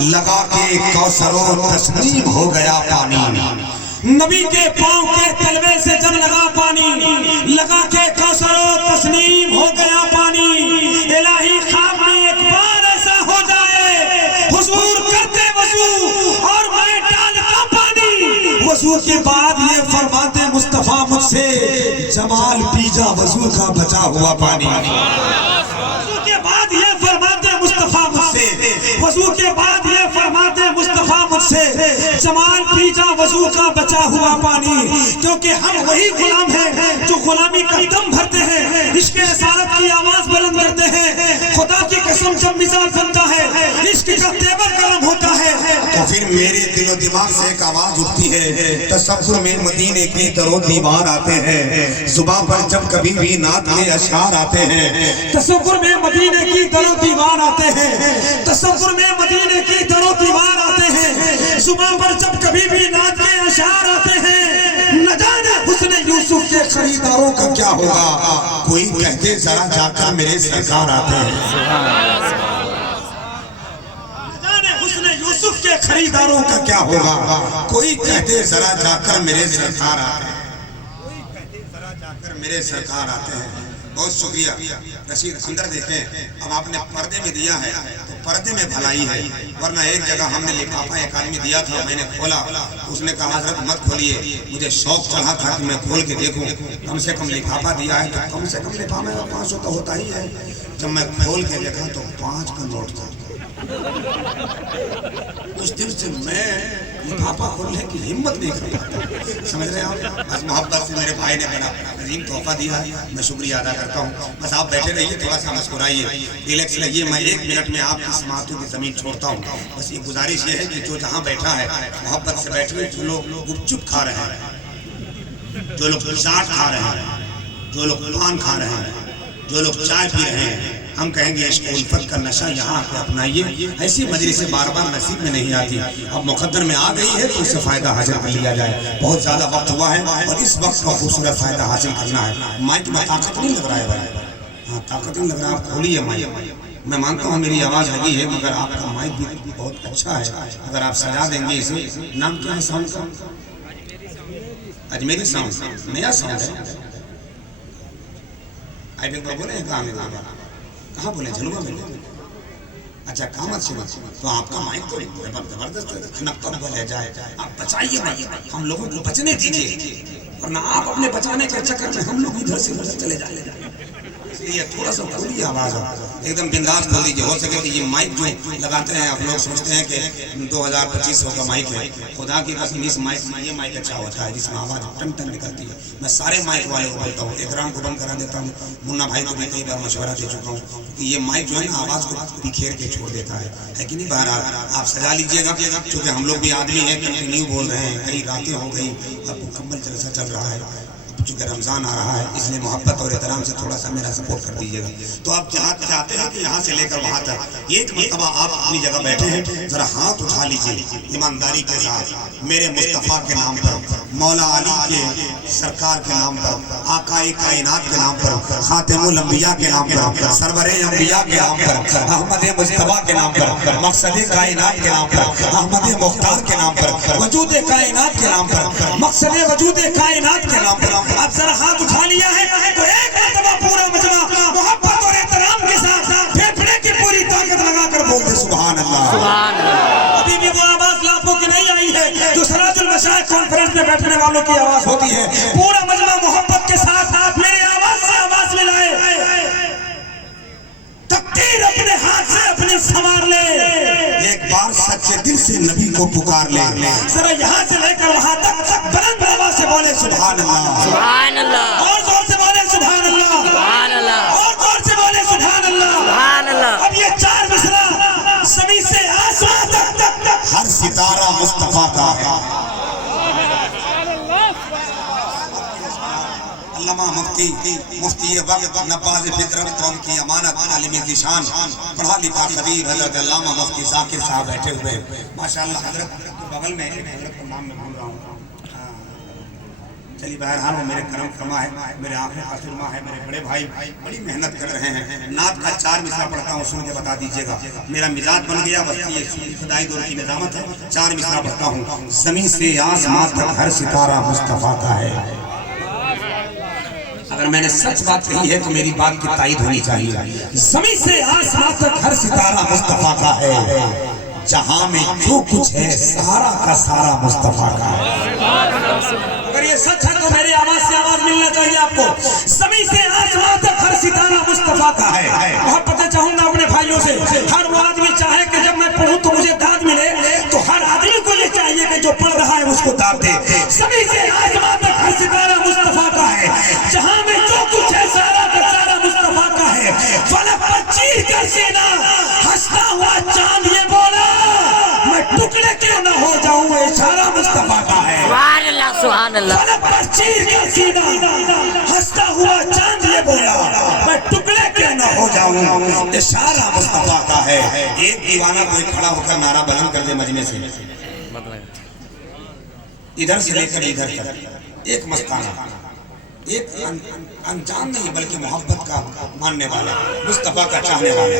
लगा के कौसरो तस्नीम हो गया पानी। नबी के पांव के तलवे से जब लगा पानी, लगा के कौसरो तस्नीम हो गया पानी। इलाही ख्वाब में एक बार ऐसा हो जाए, हुजूर करते वजू और मैं डालता पानी। वजू के बाद ये फरमाते मुस्तफा मुझसे, जमाल पीजा वजू का बचा हुआ पानी। वजू के बाद ये फरमाते मुस्तफा मुझसे, वजू के बाद ये फरमाते मुस्तफा मुझसे, जमाल पीजा वजू का बचा हुआ पानी। क्योंकि हम वही गुलाम हैं जो गुलामी का दम भरते हैं, इश्क रिसालत की आवाज बुलंद करते हैं। खुदा की कसम जब मिजाज बनता है, इश्क का तेवर गर्म होता है, तो फिर मेरे दिलो दिमाग से एक आवाज उठती है, तसव्वुर में मदीने की दरो दीवार आते हैं। जुबान पर जब कभी भी नात के अशआर आते हैं, तसव्वुर में मदीने की दरो दीवार आते हैं, तसव्वुर में मदीने की दरो दीवार आते हैं। जुबान पर जब कभी भी नात के अशआर आते हैं, न जाने हुस्न यूसुफ के खरीदारों का क्या होगा। कोई कहते जरा जाकर मेरे सरकार आते हैं, न जाने हुस्न यूसुफ के खरीदारों का क्या होगा। कोई कहते जरा जाकर मेरे सरकार आते हैं, कोई कहते जरा जाकर मेरे सरकार आते हैं। बहुत शुक्रिया रशीद, अंदर देखें। अब आपने पर्दे में दिया है तो पर्दे में भलाई है, वरना एक जगह हमने लिफाफा एक आदमी दिया था, मैंने खोला, उसने कहा हजरत मत खोलिए, मुझे शौक चढ़ा था कि मैं खोल के देखूं, कम से कम लिफाफा दिया है तो कम से कम लिफाफे में 500 तो होता ही है। जब मैं खोल के देखा तो 5 का नोट था। उस दिन से मैं लिफाफा खोलने की हिम्मत नहीं कर पाता, समझ रहे हैं आप। बस मोहब्बत से मेरे भाई ने बड़ा अजीम तोहफा दिया है, मैं शुक्रिया अदा करता हूँ। बस आप बैठे रहिए, थोड़ा सा मुस्कुराइए, रिलैक्स रहिए। मैं 1 मिनट में आपकी समातों की जमीन छोड़ता हूँ। बस ये गुजारिश ये है कि जो जहाँ बैठा है मोहब्बत से बैठिए। जो लोग गुपचुप खा रहे हैं, जो लोग चाट खा रहे हैं, जो लोग पान खा रहे हैं, जो लोग चाय पी रहे हैं, हम कहेंगे इश्क उल्फत का नशा यहाँ पे अपनाइए। ऐसी मजलिस से बार बार नसीब में नहीं आती, अब मुकद्दर में आ गई है तो उससे फायदा हासिल कर लिया जाए। बहुत ज्यादा वक्त हुआ है और इस वक्त का खूबसूरत फायदा हासिल करना है। माइक में ताकत नहीं लग रहा है भाई, हाँ ताकत नहीं लग रहा है, आप खोलिए माइक। मैं मानता हूँ मेरी आवाज़ लगी है, मगर आपका माइक भी बहुत अच्छा है, अगर आप सजा देंगे इसे। नाम क्या है साउंड का? अजमेरी साउंड, नया साउंड है। आई बेग बोले कहाँ बोले? झलुआ में। अच्छा कामत से तो आपका माइक तो जबरदस्त खनकता हुआ ले जाए। आप बचाइए भाई, हम लोगों को बचने दीजिए, वरना आप अपने बचाने के चक्कर में हम लोग इधर से उधर चले जाएंगे। इसलिए थोड़ा सा खोलिए आवाज, एकदम बिंदास खोल दीजिए। हो सके कि ये माइक जो लगाते हैं आप लोग सोचते हैं कि 2025 का माइक है, खुदा की कसम इस माइक में ये माइक अच्छा होता है जिसमें आवाज टन टन निकलती है। मैं सारे माइक वाले को बोलता हूँ, इकराम को बंद करा देता हूँ, मुन्ना भाई को भी कई बार मशवरा दे चुका हूँ कि ये माइक जो है ना आवाज को बिखेर के छोड़ देता है कि नहीं। बहरहाल आप सजा लीजिएगा, क्योंकि हम लोग भी आदमी हैं, कंटिन्यू बोल रहे हैं, कई रातें हो गई, अब मुकम्मल जलसा चल रहा है, चूँकि रमज़ान आ रहा है, इसलिए मोहब्बत और एहतराम से थोड़ा सा मेरा सपोर्ट कर दीजिएगा। तो आप जहाँ चाहते हैं कि यहाँ से लेकर वहाँ तक एक मरतबा आप अपनी जगह बैठे हैं, ज़रा हाथ उठा लीजिए ईमानदारी के साथ, मेरे मुस्तफ़ा के नाम पर, मौला अली के सरकार के नाम पर, आकाए कायनात के नाम पर, खातिमुल अंबिया के नाम पर, सरवरे अंबिया के नाम पर, अहमद मुस्तफ़ा के नाम पर, मकसद कायनात के नाम पर, अहमद मुख्तार के नाम पर, वजूद कायनात के नाम पर, मकसद वजूद कायनात के नाम पर आप जरा हाथ उठा लिया है तो एक मरतबा पूरा मजमा मोहब्बत और एहतराम के साथ फेफड़े की पूरी ताकत लगाकर बोल दे सुभान अल्लाह, सुभान अल्लाह। अभी भी वो आवाज लाखों की नहीं आई है जो सराजुल मशाइख कॉन्फ्रेंस में बैठने वालों की आवाज होती है। पूरा मजमा मोहब्बत के साथ मेरी आवाज से आवाज मिलाए, तकदीर अपने हाथ से अपने संवार ले, एक बार सच्चे दिल से नबी को पुकार ले, जरा यहाँ से लेकर वहाँ तक बुलंद आवाज से बोले सुभान अल्लाह, सुभान अल्लाह, और जोर से बोले सुभान अल्लाह, सुभान अल्लाह, और जोर से बोले सुभान अल्लाह, सुभान अल्लाह। अब ये 4 मिसरा ज़मीन से आसमान तक हर सितारा मुस्तफा का है। अल्लामा मुफ्ती वक्त नवाज फितरत कौम की अमानत आलिम ज़ीशान पढ़ा लिखा खबीर हज़रत अल्लामा मुफ्ती ज़ाकिर साहब बैठे हुए माशाअल्लाह। हज़रत के बगल में हज़रत का नाम मैं भूल रहा हूँ, चलिए बहरहाल वो मेरे करम फरमा है, मेरे आंखें का सुरमा है, मेरे बड़े भाई बड़ी मेहनत कर रहे हैं। नात का 4 मिसरा पढ़ता हूँ, सुन के बता दीजिएगा। मेरा मिजाज बन गया, बस ये खुदाई दौर की निजामत है। 4 मिसरा पढ़ता हूँ। ज़मीन से आसमां तक हर सितारा मुस्तफा का है। अगर मैंने सच बात कही है तो मेरी बात की तायद होनी चाहिए। ज़मीन से आसमां तक हर सितारा मुस्तफा का है। जहां में जो कुछ है सारा का सारा मुस्तफा का है। अगर ये सच है तो मेरी आवाज से आवाज मिलना चाहिए आपको। ज़मीन से आसमां तक हर सितारा मुस्तफा का है। मोहब्बत चाहूंगा अपने भाइयों से। हर वो आदमी चाहे कि जब मैं पढ़ूं तो मुझे दाद मिले, तो हर आदमी को ये चाहिए कि जो पढ़ रहा है उसको दाद दे। ज़मीन से आसमां तक हर सितारा मुस्तफा का है। जहां में जो कुछ है सारा का सारा मुस्तफा का है। फलक पर चीर कर सीना हंसता हुआ चांद ये बोला, मैं टुकड़े क्यों न हो जाऊं, वो इशारा मुस्तफा का है। सुभान अल्लाह। फलक पर चीर कर सीना हंसता हुआ चांद ये बोला, मैं टुकड़े क्यों न हो जाऊं, इशारा मुस्तफा का है। एक दीवाना कोई खड़ा होकर नारा बुलंद कर दे मजमे से, इधर से लेकर इधर तक, एक मस्ताना, एक अनजान नहीं बल्कि मोहब्बत का मानने वाला, मुस्तफा का चाहने वाला।